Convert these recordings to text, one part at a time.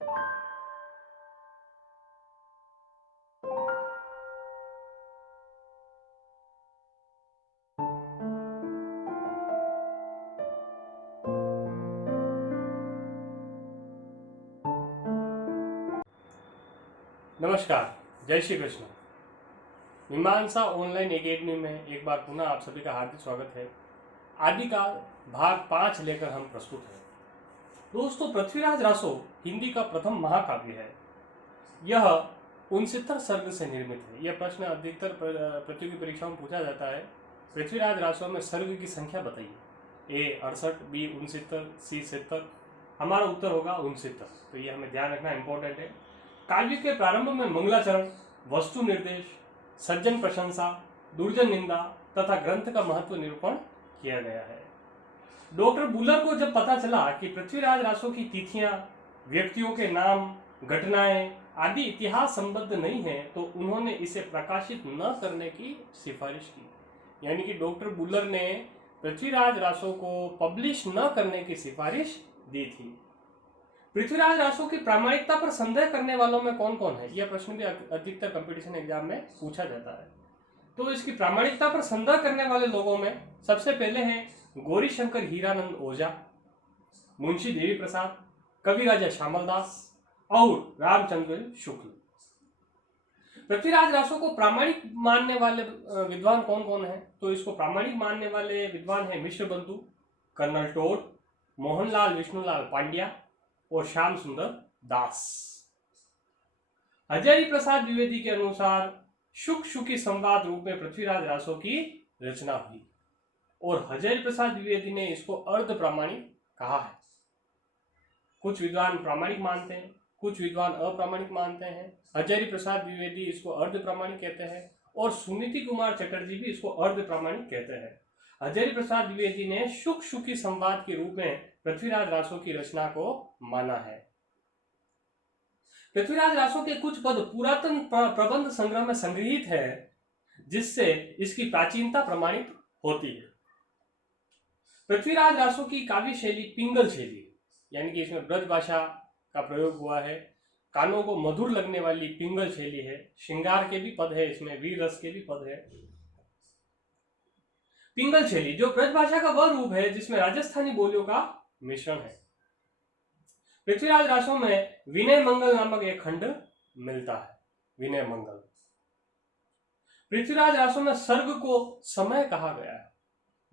नमस्कार, जय श्री कृष्ण। मीमांसा ऑनलाइन एकेडमी में एक बार पुनः आप सभी का हार्दिक स्वागत है। आदिकाल भाग 5 लेकर हम प्रस्तुत हैं। दोस्तों, पृथ्वीराज रासो हिंदी का प्रथम महाकाव्य है। यह 69 सर्ग से निर्मित है। यह प्रश्न अधिकतर प्रतियोगी परीक्षाओं में पूछा जाता है। पृथ्वीराज रासो में सर्ग की संख्या बताइए। ए 68, बी 69, सी 70। हमारा उत्तर होगा 69। तो ये हमें ध्यान रखना इंपॉर्टेंट है। काव्य के प्रारंभ में मंगलाचरण, वस्तु निर्देश, सज्जन प्रशंसा, दुर्जन निंदा तथा ग्रंथ का महत्व निरूपण किया गया है। डॉक्टर बुलर को जब पता चला कि पृथ्वीराज रासो की तिथियां, व्यक्तियों के नाम, घटनाएं आदि इतिहास संबद्ध नहीं है, तो उन्होंने इसे प्रकाशित न करने की सिफारिश की। यानी कि डॉक्टर बुलर ने पृथ्वीराज रासो को पब्लिश न करने की सिफारिश दी थी। पृथ्वीराज रासो की प्रामाणिकता पर संदेह करने वालों में कौन कौन है? यह प्रश्न भी अधिकतर कंपटीशन एग्जाम में पूछा जाता है। तो इसकी प्रामाणिकता पर संदेह करने वाले लोगों में सबसे पहले हैं गौरीशंकर हीरानंद ओझा, मुंशी देवी प्रसाद, कविराजा श्यामल दास और रामचंद्र शुक्ल। पृथ्वीराज रासो को प्रामाणिक मानने वाले विद्वान कौन कौन है? तो इसको प्रामाणिक मानने वाले विद्वान है मिश्र बंधु, कर्नल टोड, मोहनलाल विष्णुलाल पांड्या और श्याम सुंदर दास। हजारी प्रसाद द्विवेदी के अनुसार शुक शुकी संवाद रूप में पृथ्वीराज रासो की रचना हुई और हजारी प्रसाद द्विवेदी ने इसको अर्ध प्रामाणिक कहा है। कुछ विद्वान प्रामाणिक मानते हैं, कुछ विद्वान अप्रामाणिक मानते हैं। हजारी प्रसाद द्विवेदी इसको अर्ध प्रामाणिक कहते हैं और सुनीति कुमार चटर्जी भी इसको अर्ध प्रामाणिक कहते हैं। हजारी प्रसाद द्विवेदी ने शुक शुकी संवाद के रूप में पृथ्वीराज रासो की रचना को माना है। पृथ्वीराज रासो के कुछ पद पुरातन प्रबंध संग्रह में संग्रहित है, जिससे इसकी प्राचीनता प्रमाणित होती है। पृथ्वीराज रासो की काव्य शैली पिंगल शैली, यानी कि इसमें ब्रज भाषा का प्रयोग हुआ है। कानों को मधुर लगने वाली पिंगल शैली है। श्रृंगार के भी पद है, इसमें वीर रस के भी पद है। पिंगल शैली जो ब्रज भाषा का वह रूप है जिसमें राजस्थानी बोलियों का मिश्रण है। पृथ्वीराज रासो में विनय मंगल नामक एक खंड मिलता है। विनय मंगल। पृथ्वीराज रासो में सर्ग को समय कहा गया है।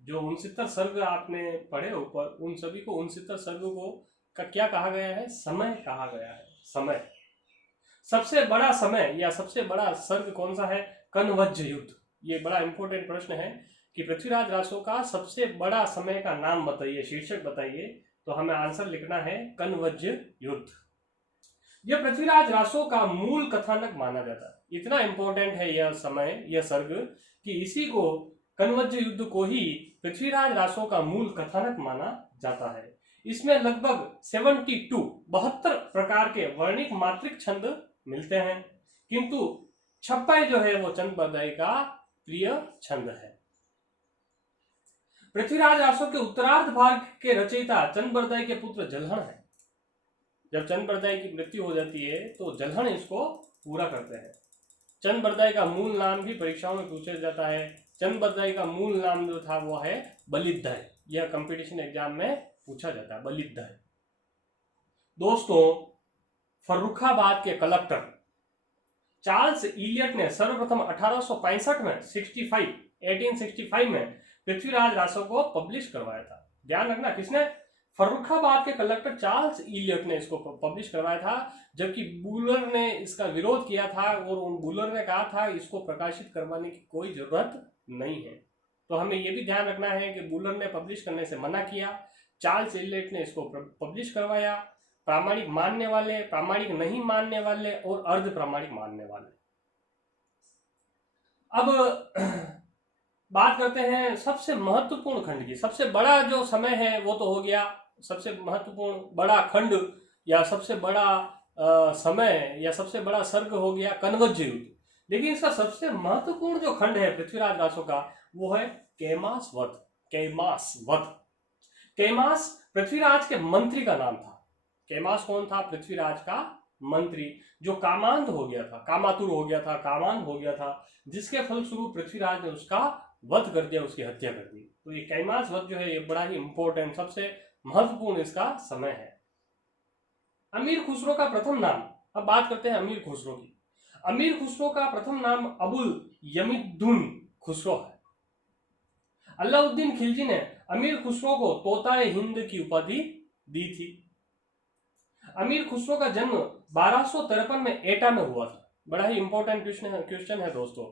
जो 69 सर्ग आपने पढ़े ऊपर, उन सभी को 69 सर्ग को का क्या कहा गया है? समय कहा गया है। समय। सबसे बड़ा समय या सबसे बड़ा सर्ग कौन सा है? कनवज्ज युद्ध। ये बड़ा इंपॉर्टेंट प्रश्न है कि पृथ्वीराज रासो का सबसे बड़ा समय का नाम बताइए, शीर्षक बताइए। तो हमें आंसर लिखना है कनवज्ज युद्ध। यह पृथ्वीराज रासो का मूल कथानक माना जाता है। इतना इंपॉर्टेंट है यह समय, यह सर्ग, कि इसी को, कनवज्ज युद्ध को ही पृथ्वीराज रासो का मूल कथानक माना जाता है। इसमें लगभग 72 प्रकार के वर्णिक मात्रिक छंद मिलते हैं, किंतु छप्पय जो है वो चंद बरदाई का प्रिय छंद है। पृथ्वीराज रासो के उत्तरार्ध भाग के रचयिता चंद बरदाई के पुत्र जलहण है। जब चंद बरदाई की मृत्यु हो जाती है तो जलहण इसको पूरा करते हैं। चंद बरदाई का मूल नाम भी परीक्षाओं में पूछा जाता है। चंद बरदाई का मूल नाम जो था वो है बलिद्धय। यह कंपटीशन एग्जाम में पूछा जाता है, बलिद्धय। दोस्तों, फर्रुखाबाद के कलेक्टर चार्ल्स इलियट ने सर्वप्रथम 1865 में 1865 में पृथ्वीराज रासो को पब्लिश करवाया था। ध्यान रखना, किसने? फर्रुखाबाद के कलेक्टर चार्ल्स इलियट ने इसको पब्लिश करवाया था, जबकि बुलर ने इसका विरोध किया था और बुलर ने कहा था इसको प्रकाशित करवाने की कोई जरूरत नहीं है। तो हमें यह भी ध्यान रखना है कि बुलर ने पब्लिश करने से मना किया, चार्ल्स इलियट ने इसको पब्लिश करवाया। प्रामाणिक मानने वाले, प्रामाणिक नहीं मानने वाले और अर्ध प्रामाणिक मानने वाले। अब बात करते हैं सबसे महत्वपूर्ण खंड की। सबसे बड़ा जो समय है वो तो हो गया, सबसे महत्वपूर्ण बड़ा खंड या सबसे बड़ा समय या सबसे बड़ा सर्ग हो गया कनवज्ज युद्ध। लेकिन इसका सबसे महत्वपूर्ण जो खंड है पृथ्वीराज रासो का वो है कैमास वध। कैमास वध। कैमास पृथ्वीराज के मंत्री का नाम था। कैमास कौन था? पृथ्वीराज का मंत्री, जो कामांध हो गया था, कामातुर हो गया था, कामांध हो गया था, जिसके फलस्वरूप पृथ्वीराज ने उसका वध कर दिया, उसकी हत्या कर दी। तो ये कैमास वध जो है ये बड़ा ही इंपॉर्टेंट, सबसे महत्वपूर्ण इसका समय है। अमीर खुसरो का प्रथम नाम, अब बात करते हैं अमीर खुसरो की। अमीर खुसरो का प्रथम नाम अबुल यमिद्दुन खुसरो है। अलाउद्दीन खिलजी ने अमीर खुसरो को तोताए हिंद की उपाधि दी थी। अमीर खुसरो का जन्म 1253 में एटा में हुआ था। बड़ा ही इंपॉर्टेंट क्वेश्चन है दोस्तों।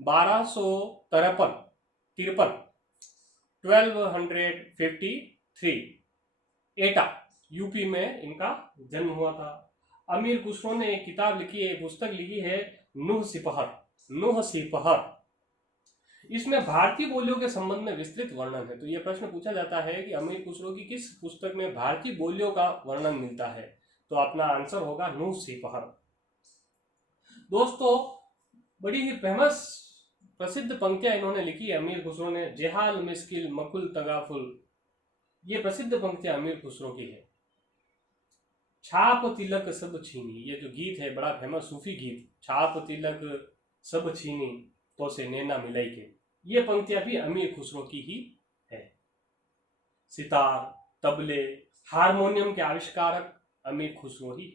1253 1253 एटा यूपी में इनका जन्म हुआ था। अमीर खुसरो ने एक किताब लिखी है, पुस्तक लिखी है नूह सिपहर। इसमें भारतीय बोलियों के संबंध में विस्तृत वर्णन है। तो यह प्रश्न पूछा जाता है कि अमीर खुसरो की किस पुस्तक में भारतीय बोलियों का वर्णन मिलता है? तो अपना आंसर होगा नूह सिपहर। दोस्तों बड़ी ही फेमस प्रसिद्ध पंक्तियां इन्होंने लिखी है अमीर खुसरो ने। जेहाल मिस्किल मकुल तगाफुल, ये प्रसिद्ध पंक्तियां अमीर खुसरो की है। छाप तिलक सब छीनी, ये जो गीत है बड़ा फेमस सूफी गीत, छाप तिलक सब छीनी तो से नैना मिलाई के, ये पंक्तियां भी अमीर खुसरो की ही है। सितार, तबले, हारमोनियम के आविष्कारक अमीर खुसरो ही।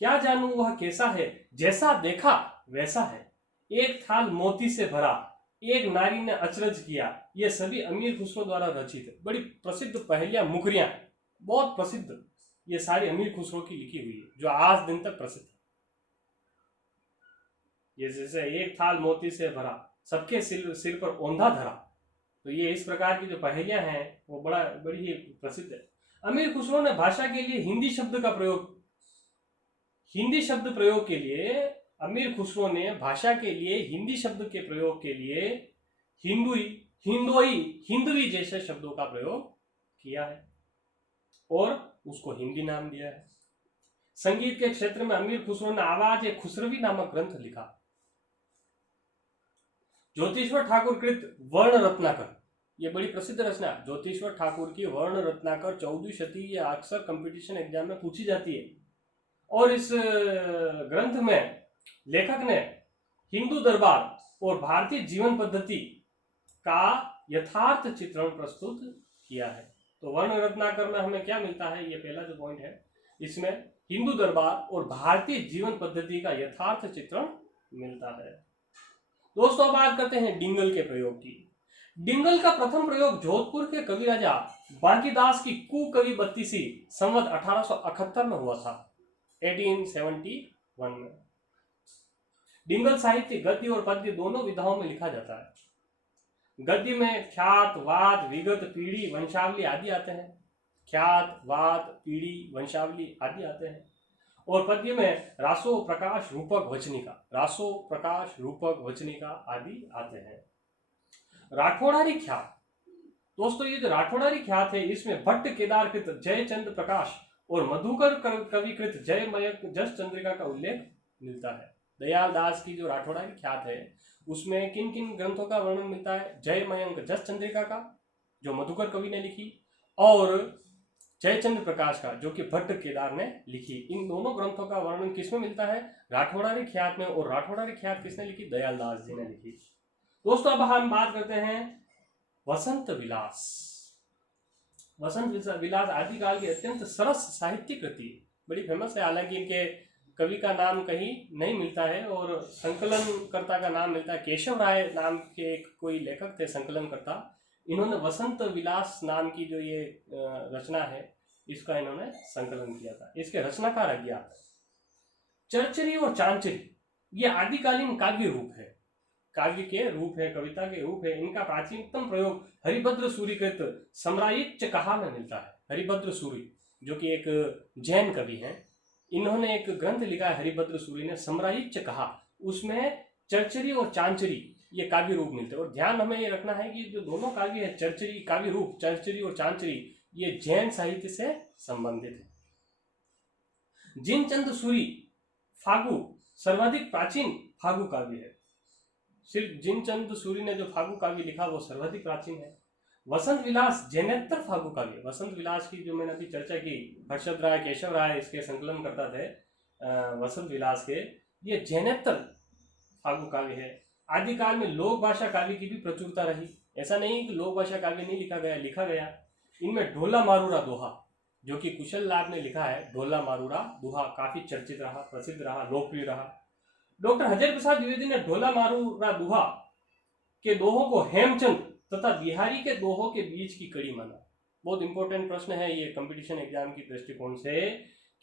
क्या जानूं वह कैसा है, जैसा देखा वैसा है, एक थाल मोती से भरा, एक नारी ने अचरज किया, ये सभी अमीर खुसरो द्वारा रचित बड़ी प्रसिद्ध पहेलियां, मुखरियां, बहुत प्रसिद्ध, ये सारी अमीर खुसरो की लिखी हुई है, जो आज दिन तक प्रसिद्ध है। ये जैसे एक थाल मोती से भरा, सबके सिर पर औंधा धरा, तो ये इस प्रकार की जो पहेलियां हैं वो बड़ी ही प्रसिद्ध है। अमीर खुसरो ने भाषा के लिए हिंदी शब्द प्रयोग के लिए, अमीर खुसरो ने भाषा के लिए हिंदी शब्द के प्रयोग के लिए हिंदवी जैसे शब्दों का प्रयोग किया है और उसको हिंदी नाम दिया है। संगीत के क्षेत्र में अमीर खुसरो ने आवाज एक खुसरवी नामक ग्रंथ लिखा। ज्योतिश्वर ठाकुर कृत वर्ण रत्नाकर, ये बड़ी प्रसिद्ध रचना, ज्योतिश्वर ठाकुर की वर्ण रत्नाकर 14वीं शती, ये अक्सर कंपटीशन एग्जाम में पूछी जाती है। और इस ग्रंथ में लेखक ने हिंदू दरबार और भारतीय जीवन पद्धति का यथार्थ चित्रण प्रस्तुत किया है। तो वर्ण रत्नाकर में हमें क्या मिलता है, ये पहला जो पॉइंट है, इसमें हिंदू दरबार और भारतीय जीवन पद्धति का यथार्थ चित्रण मिलता है। दोस्तों बात करते हैं डिंगल के प्रयोग की। डिंगल का प्रथम प्रयोग जोधपुर के कवि राजा बांकीदास की कुकवि बत्तीसी संवत 1878 में हुआ था, 1871 में। डिंगल साहित्य गद्य और पद्य दोनों विधाओं में लिखा जाता है। गद्य में ख्यात, वाद, विगत, पीढ़ी, वंशावली आदि आते हैं। ख्यात, वाद, पीढ़ी, वंशावली आदि आते हैं। और पद्य में रासो, प्रकाश, रूपक, वचनिका आदि आते हैं। राठौड़ारी ख्यात, दोस्तों ये जो राठौड़ारी ख्यात है इसमें भट्ट केदारकृत जयचंद प्रकाश और मधुकर कविकृत जय मयंक जस चंद्रिका का उल्लेख मिलता है। दयाल दास की जो राठौड़ारी ख्यात है उसमें किन किन ग्रंथों का वर्णन मिलता है? जय मयंक जस चंद्रिका का, जो मधुकर कवि ने लिखी, और जयचंद्र प्रकाश का, जो कि भट्ट केदार ने लिखी। इन दोनों ग्रंथों का वर्णन किसमें मिलता है? राठौड़ारी ख्यात में। और राठौड़ारी ख्यात किसने लिखी? दयाल दास जी ने लिखी। दोस्तों अब हम बात करते हैं वसंत विलास। वसंत विलास आदिकाल की अत्यंत सरस साहित्यिक कृति, बड़ी फेमस है। हालांकि इनके कवि का नाम कहीं नहीं मिलता है और संकलनकर्ता का नाम मिलता है। केशव राय नाम के एक कोई लेखक थे संकलनकर्ता, इन्होंने वसंत विलास नाम की जो ये रचना है इसका इन्होंने संकलन किया था। इसके रचनाकार अज्ञात। चरचरी और चांचरी ये आदिकालीन काव्य रूप है, काव्य के रूप है, कविता के रूप है। इनका प्राचीनतम प्रयोग हरिभद्र सूरी कृत सम्रायिच कहा में मिलता है। हरिभद्र सूरी जो कि एक जैन कवि हैं, इन्होंने एक ग्रंथ लिखा है हरिभद्र सूरी ने, सम्रायिच कहा, उसमें चरचरी और चांचरी ये काव्य रूप मिलते हैं। और ध्यान हमें ये रखना है कि जो दोनों काव्य है, चरचरी काव्य रूप, चरचरी और चांचरी, ये जैन साहित्य से संबंधित है। जिनचंद सूरी फागु सर्वाधिक प्राचीन फागु काव्य है। सिर्फ जिनचंद सूरी ने जो फागु काव्य लिखा वो सर्वाधिक प्राचीन है। वसंत विलास जैनेतर फागु काव्य, वसंत विलास की जो मैंने अभी चर्चा की, हर्षद राय केशव राय इसके संकलन करता थे वसंत विलास के, ये जैनेतर फागु काव्य है। आदिकाल में लोक भाषा काव्य की भी प्रचुरता रही। ऐसा नहीं कि लोक भाषा काव्य नहीं लिखा गया। इनमें ढोला मारूरा दोहा, जो कि कुशल लाभ ने लिखा है, ढोला मारूरा दोहा काफी चर्चित रहा, प्रसिद्ध रहा, लोकप्रिय रहा। डॉक्टर हजेर प्रसाद द्विवेदी ने ढोला मारूरा दोहा के दोहों को हेमचंद तथा बिहारी के दोहों के बीच की कड़ी माना। बहुत इंपॉर्टेंट प्रश्न है ये कंपटीशन एग्जाम की दृष्टिकोण से,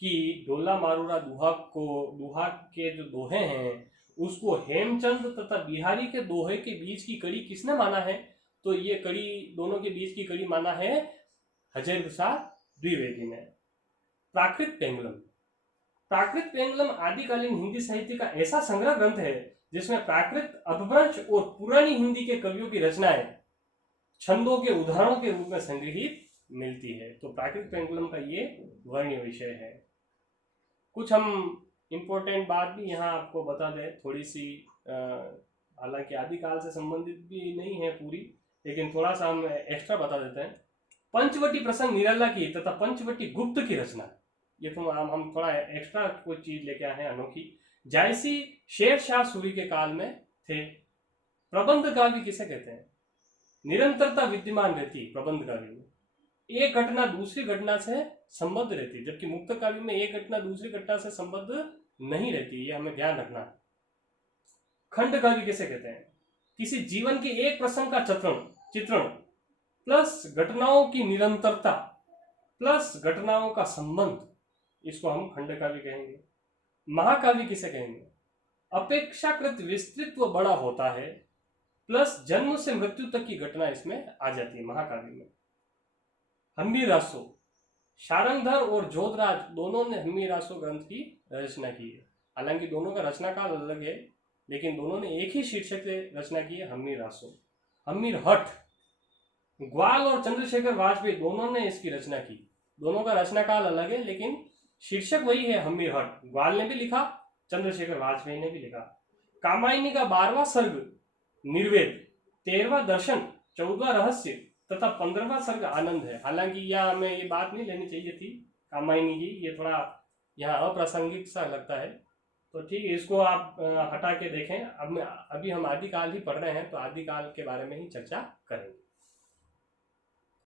कि ढोला मारूरा दोहा के जो दोहे हैं उसको हेमचंद तथा बिहारी के दोहे के बीच की कड़ी किसने माना है? तो ये कड़ी, दोनों के बीच की कड़ी माना है हजेर प्रसाद द्विवेदी ने। प्राकृत पेंगलम, प्राकृत पेंगलम आदिकालीन हिंदी साहित्य का ऐसा संग्रह ग्रंथ है जिसमें प्राकृत, अपभ्रंश और पुरानी हिंदी के कवियों की रचनाएं छंदों के उदाहरणों के रूप में संग्रहित मिलती है। तो प्राकृत पेंगुलम का ये वर्ण्य विषय है। कुछ हम इंपॉर्टेंट बात भी यहाँ आपको बता दें थोड़ी सी, हालांकि आदिकाल से संबंधित भी नहीं है पूरी, लेकिन थोड़ा सा हम एक्स्ट्रा बता देते हैं। पंचवटी प्रसंग निराला की तथा पंचवटी गुप्त की रचना, ये तो हम थोड़ा एक्स्ट्रा कोई चीज लेके आए हैं अनोखी। जायसी शेर शाह सूरी के काल में थे। प्रबंध काव्य किसे कहते हैं? निरंतरता विद्यमान रहती प्रबंध काव्य में, एक घटना दूसरी घटना से संबद्ध रहती है, जबकि मुक्त काव्य में एक घटना दूसरी घटना से संबद्ध नहीं रहती, ये हमें ध्यान रखना। खंड काव्य किसे कहते हैं? किसी जीवन के एक प्रसंग का चित्रण प्लस घटनाओं की निरंतरता प्लस घटनाओं का संबंध, इसको हम खंड काव्य कहेंगे। महाकाव्य किसे कहेंगे? अपेक्षाकृत विस्तृत व बड़ा होता है प्लस जन्म से मृत्यु तक की घटना इसमें आ जाती है महाकाव्य में। हम्मीरासो, शारंगधर और जोधराज दोनों ने हम्मीरासो ग्रंथ की रचना की है। हालांकि दोनों का रचना काल अलग है, लेकिन दोनों ने एक ही शीर्षक से रचना की है, हम्मीरासो। हम्मीरहठ, ग्वाल और चंद्रशेखर वाजपेयी दोनों ने इसकी रचना की। दोनों का रचना काल अलग है, लेकिन शीर्षक वही है, हम्मीरहठ। ग्वाल ने भी लिखा, चंद्रशेखर वाजपेयी ने भी लिखा। कामायनी का 12वां सर्ग निर्वेद, 13वां दर्शन, 14वां रहस्य तथा 15वां सर्ग आनंद है। हालांकि यह हमें ये बात नहीं लेनी चाहिए थी कामायनी की, ये थोड़ा यहाँ अप्रासंगिक सा लगता है, तो ठीक है, इसको आप हटा के देखें। अभी हम आदिकाल ही पढ़ रहे हैं, तो आदिकाल के बारे में ही चर्चा करेंगे।